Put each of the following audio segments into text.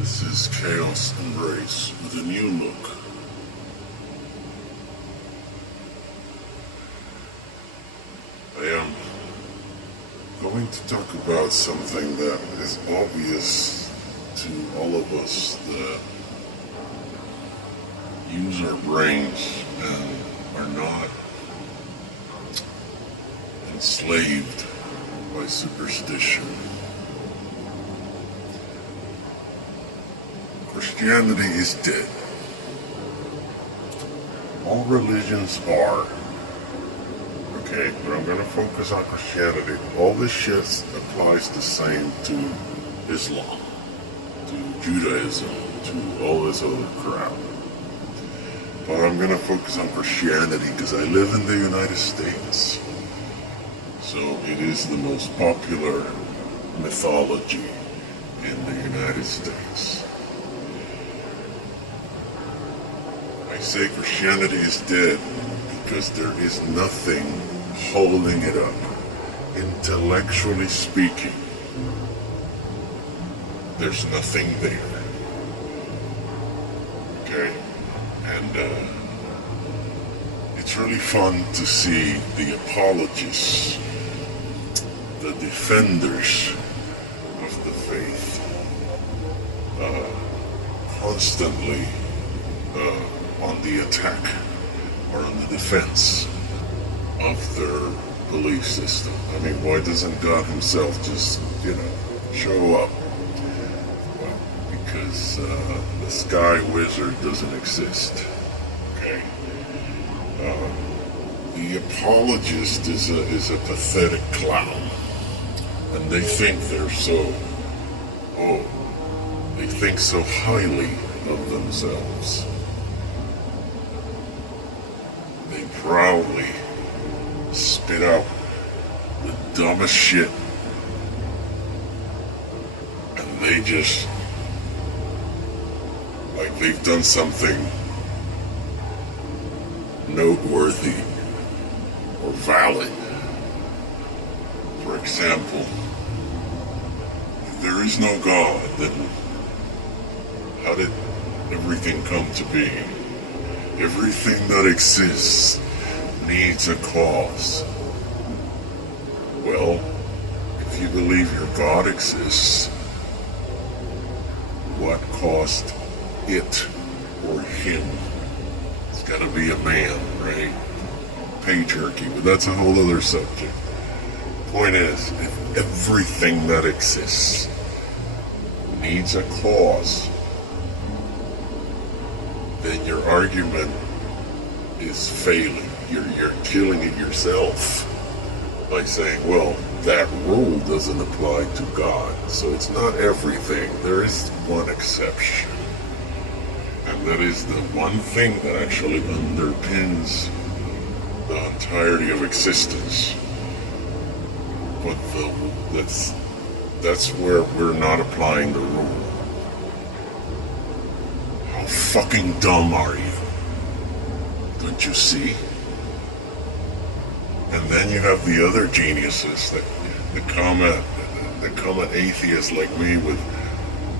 This is Chaos Embrace with a new look. I am going to talk about something that is obvious to all of us that use our brains and are not enslaved by superstition. Christianity is dead. All religions are. Okay, but I'm going to focus on Christianity. All this shit applies the same to Islam, to Judaism, to all this other crap. But I'm going to focus on Christianity because I live in the United States. So it is the most popular mythology in the United States. I say Christianity is dead because there is nothing holding it up. Intellectually speaking, there's nothing there. Okay? And it's really fun to see the apologists, the defenders of the faith, constantly on the attack or on the defense of their belief system. I mean, why doesn't God himself just, show up? Well, because the sky wizard doesn't exist. Okay? The apologist is a pathetic clown. And they think they're they think so highly of themselves. They proudly spit out the dumbest shit, and they just, like they've done something noteworthy or valid. For example, if there is no God, then how did everything come to be? Everything that exists needs a cause. Well, if you believe your God exists, what caused it or him? It's gotta be a man, right? Patriarchy, but that's a whole other subject. Point is, if everything that exists needs a cause, then your argument is failing. You're killing it yourself by saying, well, that rule doesn't apply to God, so it's not everything. There is one exception, and that is the one thing that actually underpins the entirety of existence. But that's where we're not applying the rule. How fucking dumb are you? Don't you see? And then you have the other geniuses, the common atheists like me with,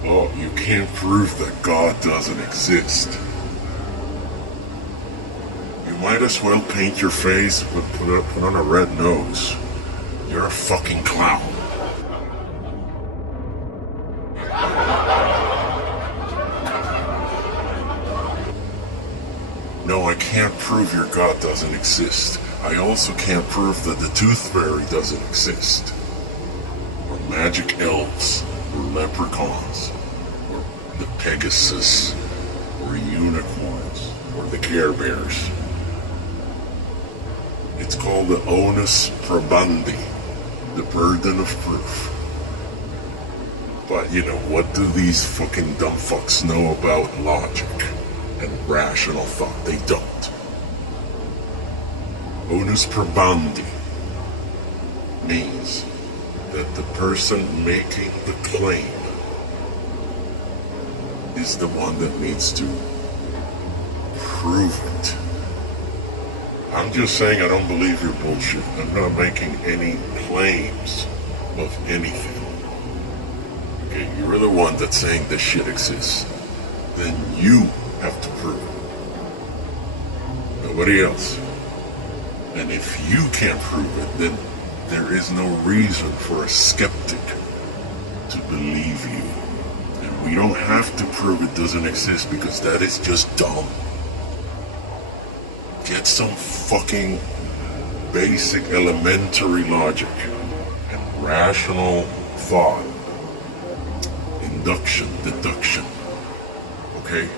oh, you can't prove that God doesn't exist. You might as well paint your face, put on a red nose. You're a fucking clown. No, I can't prove your God doesn't exist. I also can't prove that the Tooth Fairy doesn't exist. Or magic elves, or leprechauns, or the Pegasus, or unicorns, or the Care Bears. It's called the onus probandi, the burden of proof. But what do these fucking dumb fucks know about logic and rational thought? They don't. Onus probandi means that the person making the claim is the one that needs to prove it. I'm just saying I don't believe your bullshit. I'm not making any claims of anything. Okay, you're the one that's saying this shit exists. Then you have to prove it. Nobody else. And if you can't prove it, then there is no reason for a skeptic to believe you. And we don't have to prove it doesn't exist because that is just dumb. Get some fucking basic elementary logic and rational thought. Induction, deduction. Okay?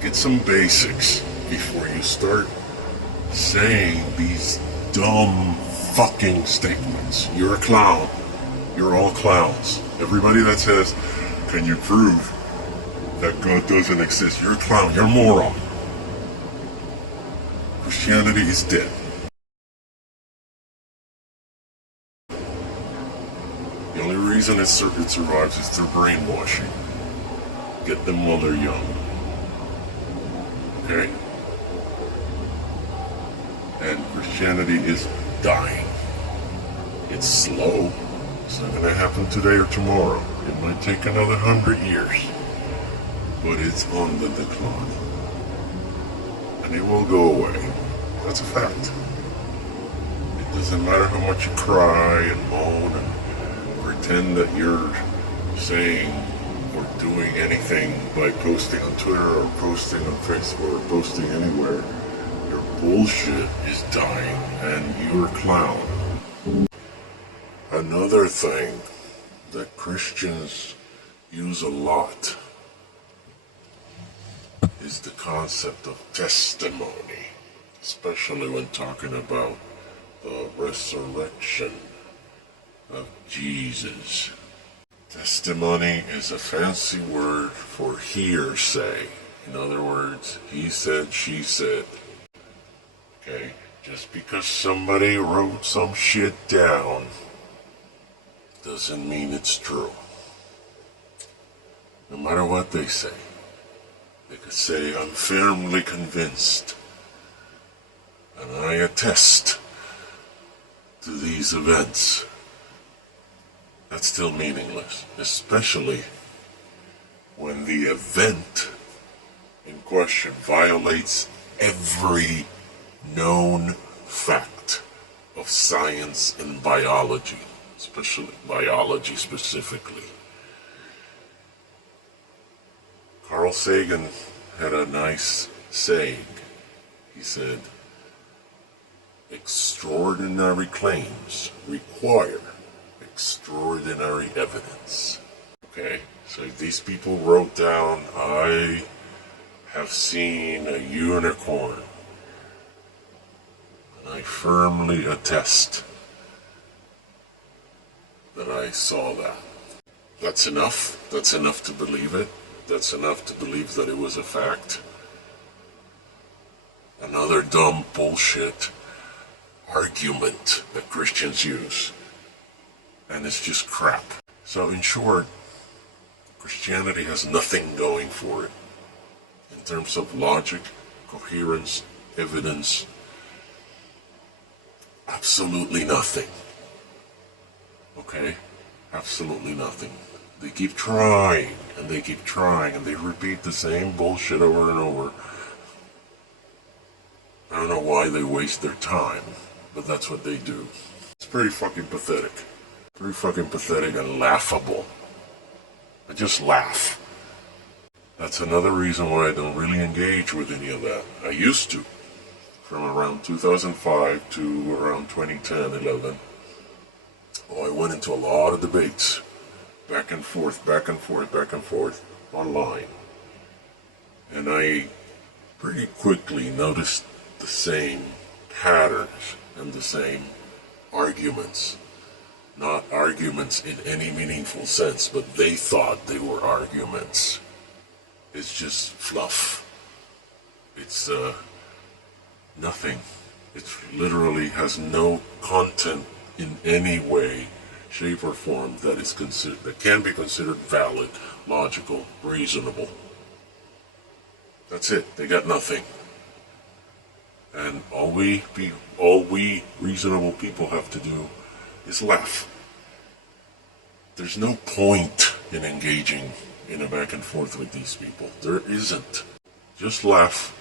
Get some basics before you start saying these dumb fucking statements. You're a clown. You're all clowns. Everybody that says, can you prove that God doesn't exist? You're a clown. You're a moron. Christianity is dead. The only reason it survives is through brainwashing. Get them while they're young. Okay? And Christianity is dying. It's slow. It's not going to happen today or tomorrow. It might take another 100 years. But it's on the decline. And it will go away. That's a fact. It doesn't matter how much you cry and moan and pretend that you're saying or doing anything by posting on Twitter or posting on Facebook or posting anywhere. Your bullshit is dying and you're a clown. Another thing that Christians use a lot is the concept of testimony, especially when talking about the resurrection of Jesus. Testimony is a fancy word for hearsay. In other words, he said, she said. Okay, just because somebody wrote some shit down doesn't mean it's true. No matter what they say. They could say, I'm firmly convinced, and I attest to these events. That's still meaningless, especially when the event in question violates every known fact of science and biology, especially biology specifically. Carl Sagan had a nice saying. He said, extraordinary claims require extraordinary evidence. Okay, so if these people wrote down, I have seen a unicorn, and I firmly attest that I saw that. That's enough. That's enough to believe it. That's enough to believe that it was a fact. Another dumb bullshit argument that Christians use. And it's just crap. So in short, Christianity has nothing going for it. In terms of logic, coherence, evidence, absolutely nothing. Okay? Absolutely nothing. They keep trying, and they keep trying, and they repeat the same bullshit over and over. I don't know why they waste their time, but that's what they do. It's pretty fucking pathetic. Pretty fucking pathetic and laughable. I just laugh. That's another reason why I don't really engage with any of that. I used to. From around 2005 to around 2010, 11. Oh, I went into a lot of debates. Back and forth, back and forth, back and forth, online. And I pretty quickly noticed the same patterns and the same arguments. Not arguments in any meaningful sense, but they thought they were arguments. It's just fluff. It's nothing. It literally has no content in any way, shape or form that can be considered valid, logical, reasonable. That's it. They got nothing. And all we reasonable people have to do is laugh. There's no point in engaging in a back and forth with these people. There isn't. Just laugh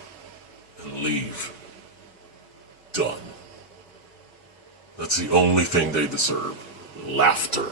and leave. Done. That's the only thing they deserve. Laughter.